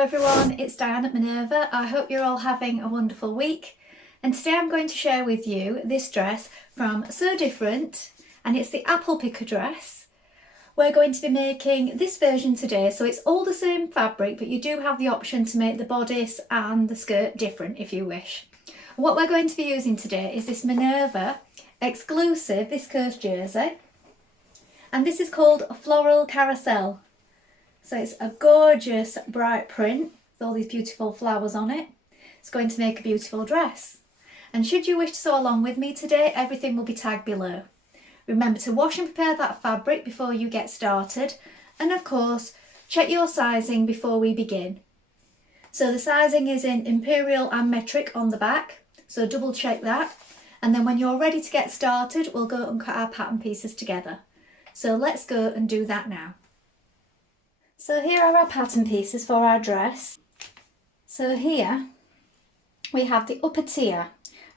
everyone, it's Dianne at Minerva. I hope you're all having a wonderful week. And today I'm going to share with you this dress from So Different, and it's the Applepicker Dress. We're going to be making this version today, so it's all the same fabric, but you do have the option to make the bodice and the skirt different if you wish. What we're going to be using today is this Minerva exclusive viscose jersey, and this is called Floral Carousel. So it's a gorgeous bright print with all these beautiful flowers on it. It's going to make a beautiful dress. And should you wish to sew along with me today, everything will be tagged below. Remember to wash and prepare that fabric before you get started. And of course, check your sizing before we begin. So the sizing is in imperial and metric on the back, so double check that. And then when you're ready to get started, we'll go and cut our pattern pieces together. So let's go and do that now. So here are our pattern pieces for our dress. So here we have the upper tier,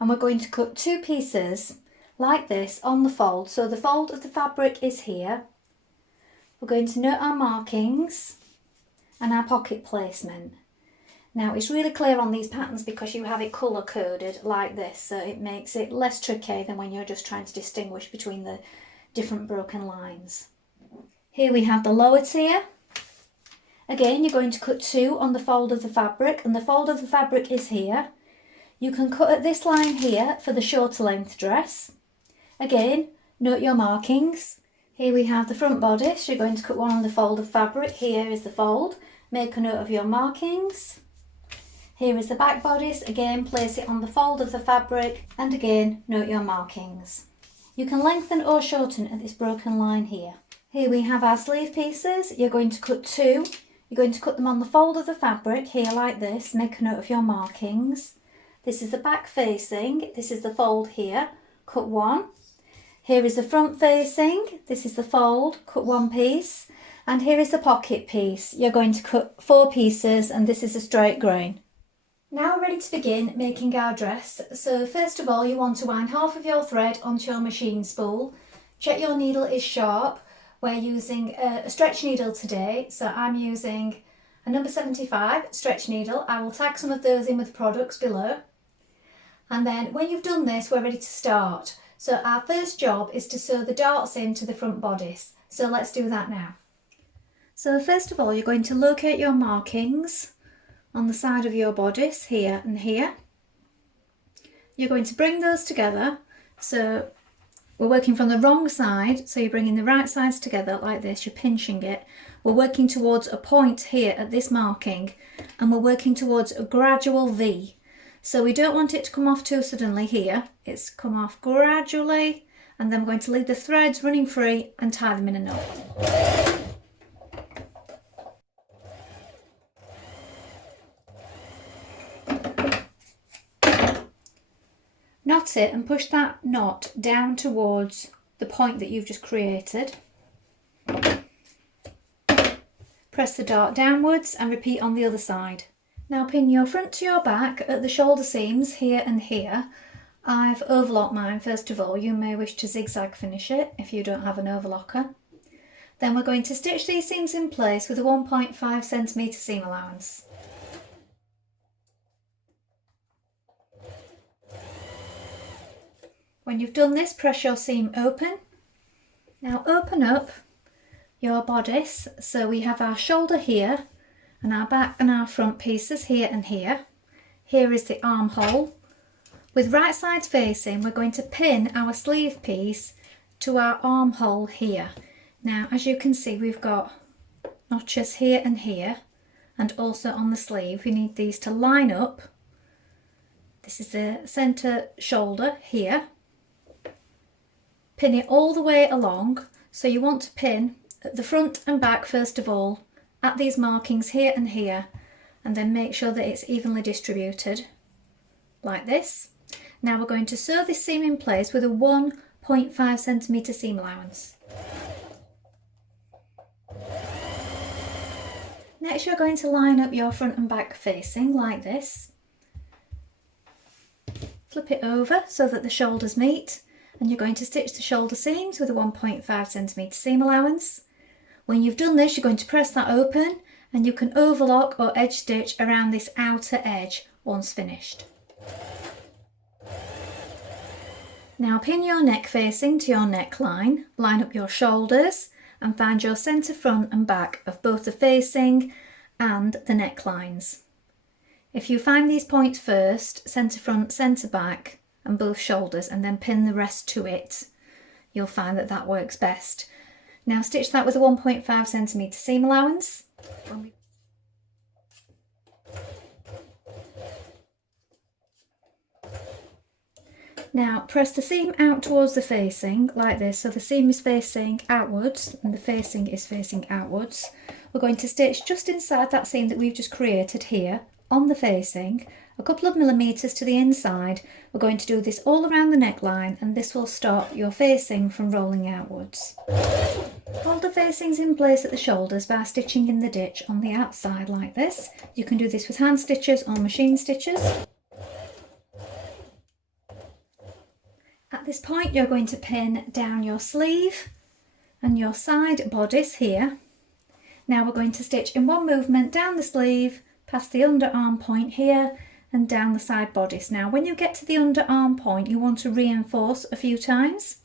and we're going to cut two pieces like this on the fold. So the fold of the fabric is here. We're going to note our markings and our pocket placement. Now it's really clear on these patterns because you have it colour coded like this, so it makes it less tricky than when you're just trying to distinguish between the different broken lines. Here we have the lower tier. Again, you're going to cut two on the fold of the fabric, and the fold of the fabric is here. You can cut at this line here for the shorter length dress. Again, note your markings. Here we have the front bodice. You're going to cut one on the fold of fabric. Here is the fold. Make a note of your markings. Here is the back bodice. Again, place it on the fold of the fabric, and again, note your markings. You can lengthen or shorten at this broken line here. Here we have our sleeve pieces. You're going to cut two. You're going to cut them on the fold of the fabric here like this. Make a note of your markings. This is the back facing. This is the fold here. Cut one. Here is the front facing. This is the fold. Cut one piece. And here is the pocket piece. You're going to cut four pieces, and this is a straight grain. Now we're ready to begin making our dress. So first of all, you want to wind half of your thread onto your machine spool. Check your needle is sharp. We're using a stretch needle today, so I'm using a number 75 stretch needle. I will tag some of those in with the products below. And then when you've done this, we're ready to start. So our first job is to sew the darts into the front bodice. So let's do that now. So first of all, you're going to locate your markings on the side of your bodice, here and here. You're going to bring those together. So we're working from the wrong side, so you're bringing the right sides together like this, you're pinching it. We're working towards a point here at this marking, and we're working towards a gradual V. So we don't want it to come off too suddenly here. It's come off gradually, and then we're going to leave the threads running free and tie them in a knot. Knot it and push that knot down towards the point that you've just created. Press the dart downwards and repeat on the other side. Now pin your front to your back at the shoulder seams here and here. I've overlocked mine first of all. You may wish to zigzag finish it if you don't have an overlocker. Then we're going to stitch these seams in place with a 1.5 centimetre seam allowance. When you've done this, press your seam open. Now open up your bodice. So we have our shoulder here, and our back and our front pieces here and here. Here is the armhole. With right sides facing, we're going to pin our sleeve piece to our armhole here. Now, as you can see, we've got notches here and here, and also on the sleeve. We need these to line up. This is the centre shoulder here. Pin it all the way along. So you want to pin at the front and back first of all, at these markings here and here, and then make sure that it's evenly distributed like this. Now we're going to sew this seam in place with a 1.5 centimetre seam allowance. Next you're going to line up your front and back facing like this. Flip it over so that the shoulders meet, and you're going to stitch the shoulder seams with a 1.5 centimetre seam allowance. When you've done this, you're going to press that open and you can overlock or edge stitch around this outer edge once finished. Now pin your neck facing to your neckline, line up your shoulders and find your centre front and back of both the facing and the necklines. If you find these points first, centre front, centre back and both shoulders, and then pin the rest to it, you'll find that that works best. Now stitch that with a 1.5 centimetre seam allowance. Now press the seam out towards the facing like this, so the seam is facing outwards and the facing is facing outwards. We're going to stitch just inside that seam that we've just created here on the facing, a couple of millimetres to the inside. We're going to do this all around the neckline, and this will stop your facing from rolling outwards. Hold the facings in place at the shoulders by stitching in the ditch on the outside like this. You can do this with hand stitches or machine stitches. At this point you're going to pin down your sleeve and your side bodice here. Now we're going to stitch in one movement down the sleeve, past the underarm point here and down the side bodice. Now when you get to the underarm point you want to reinforce a few times.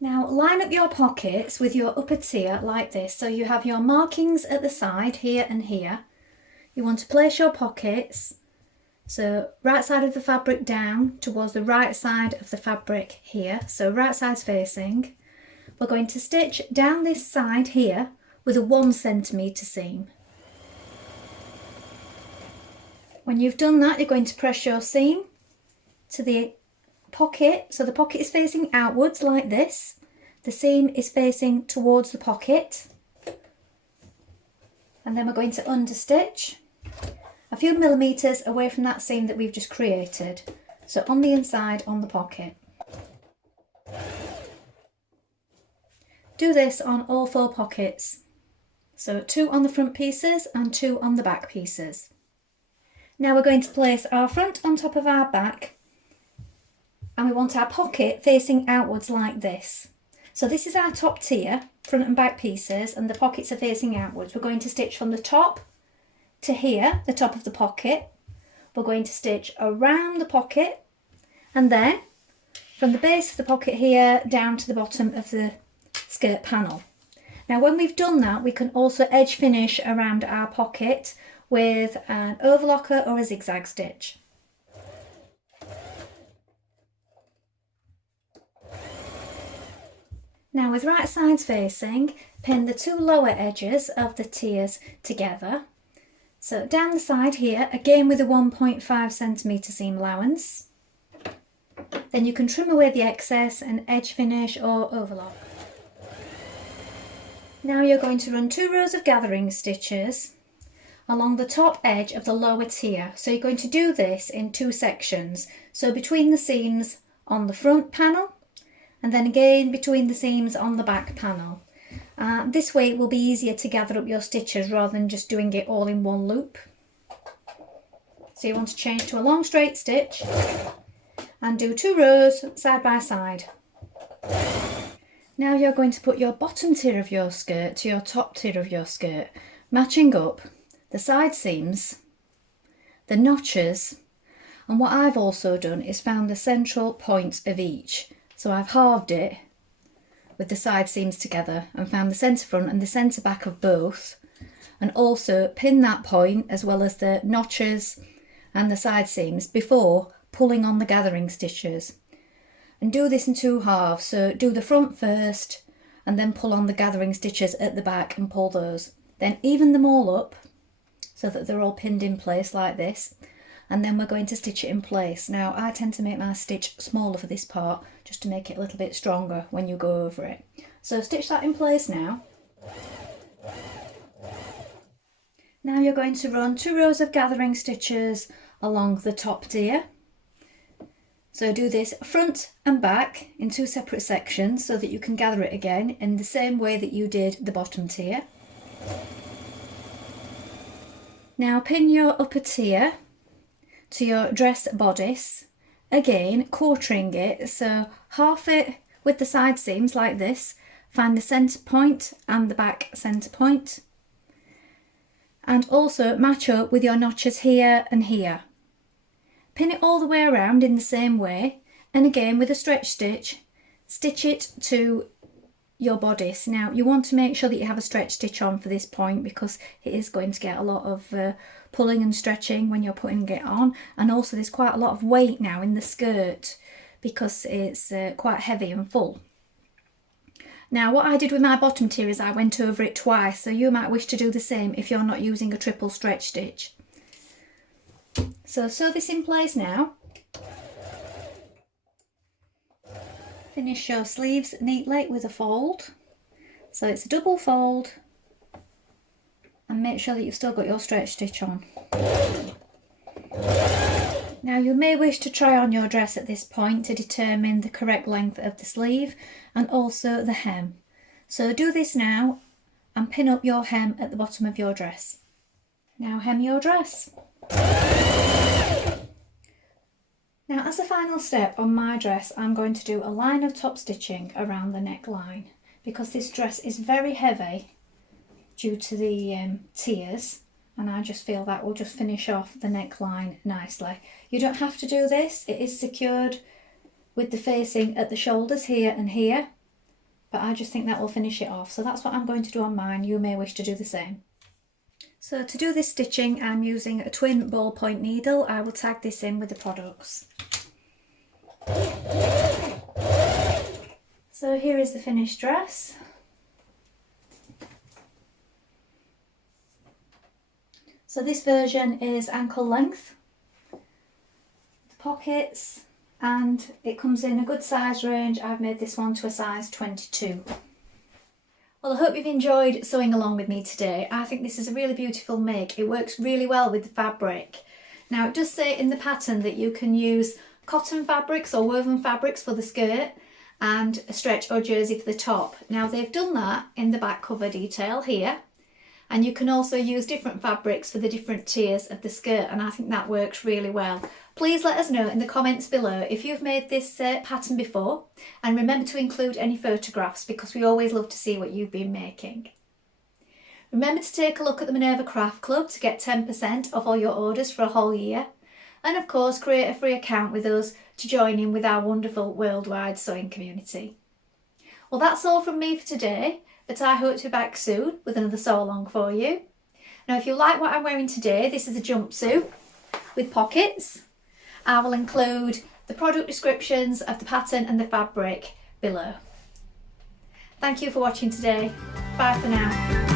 Now line up your pockets with your upper tier like this, so you have your markings at the side here and here. You want to place your pockets, so right side of the fabric down towards the right side of the fabric here, so right side's facing. We're going to stitch down this side here with a 1 centimetre seam. When you've done that, you're going to press your seam to the pocket, so the pocket is facing outwards like this. The seam is facing towards the pocket, and then we're going to understitch a few millimetres away from that seam that we've just created, so on the inside on the pocket. Do this on all 4 pockets, so 2 on the front pieces and 2 on the back pieces. Now we're going to place our front on top of our back, and we want our pocket facing outwards like this. So this is our top tier, front and back pieces, and the pockets are facing outwards. We're going to stitch from the top to here, the top of the pocket. We're going to stitch around the pocket, and then from the base of the pocket here down to the bottom of the skirt panel. Now when we've done that, we can also edge finish around our pocket with an overlocker or a zigzag stitch. Now with right sides facing, pin the 2 lower edges of the tiers together. So down the side here, again with a 1.5 centimetre seam allowance. Then you can trim away the excess and edge finish or overlock. Now you're going to run 2 rows of gathering stitches along the top edge of the lower tier. So you're going to do this in 2 sections. So between the seams on the front panel, and then again between the seams on the back panel. This way it will be easier to gather up your stitches rather than just doing it all in one loop. So you want to change to a long straight stitch and do 2 rows side by side. Now you're going to put your bottom tier of your skirt to your top tier of your skirt, matching up the side seams, the notches, and what I've also done is found the central points of each. So I've halved it with the side seams together and found the centre front and the centre back of both, and also pin that point as well as the notches and the side seams before pulling on the gathering stitches. And do this in 2 halves, so do the front first and then pull on the gathering stitches at the back and pull those. Then even them all up so that they're all pinned in place like this, and then we're going to stitch it in place. Now I tend to make my stitch smaller for this part just to make it a little bit stronger when you go over it. So stitch that in place now. Now you're going to run 2 rows of gathering stitches along the top tier. So do this front and back in 2 separate sections so that you can gather it again in the same way that you did the bottom tier. Now pin your upper tier to your dress bodice, again quartering it, so half it with the side seams like this find the centre point and the back centre point, and also match up with your notches here and here. Pin it all the way around in the same way, and again with a stretch stitch, stitch it to your bodice. Now you want to make sure that you have a stretch stitch on for this point, because it is going to get a lot of pulling and stretching when you're putting it on, and also there's quite a lot of weight now in the skirt because it's quite heavy and full. Now what I did with my bottom tier is I went over it twice, so you might wish to do the same if you're not using a triple stretch stitch. So sew this in place now. Finish your sleeves neatly with a fold. So it's a double fold, and make sure that you've still got your stretch stitch on. Now you may wish to try on your dress at this point to determine the correct length of the sleeve and also the hem. So do this now and pin up your hem at the bottom of your dress. Now hem your dress. Now as a final step on my dress, I'm going to do a line of top stitching around the neckline, because this dress is very heavy due to the tiers, and I just feel that will just finish off the neckline nicely. You don't have to do this, it is secured with the facing at the shoulders here and here, but I just think that will finish it off. So that's what I'm going to do on mine. You may wish to do the same. So to do this stitching, I'm using a twin ballpoint needle. I will tag this in with the products. So here is the finished dress. So this version is ankle length, the pockets, and it comes in a good size range. I've made this one to a size 22. Well, I hope you've enjoyed sewing along with me today. I think this is a really beautiful make. It works really well with the fabric. Now it does say in the pattern that you can use cotton fabrics or woven fabrics for the skirt and a stretch or jersey for the top. Now they've done that in the back cover detail here, and you can also use different fabrics for the different tiers of the skirt, and I think that works really well. Please let us know in the comments below if you've made this pattern before, and remember to include any photographs because we always love to see what you've been making. Remember to take a look at the Minerva Craft Club to get 10% off all your orders for a whole year, and of course create a free account with us to join in with our wonderful worldwide sewing community. Well, that's all from me for today, but I hope to be back soon with another sew along for you. Now if you like what I'm wearing today, this is a jumpsuit with pockets. I will include the product descriptions of the pattern and the fabric below. Thank you for watching today. Bye for now.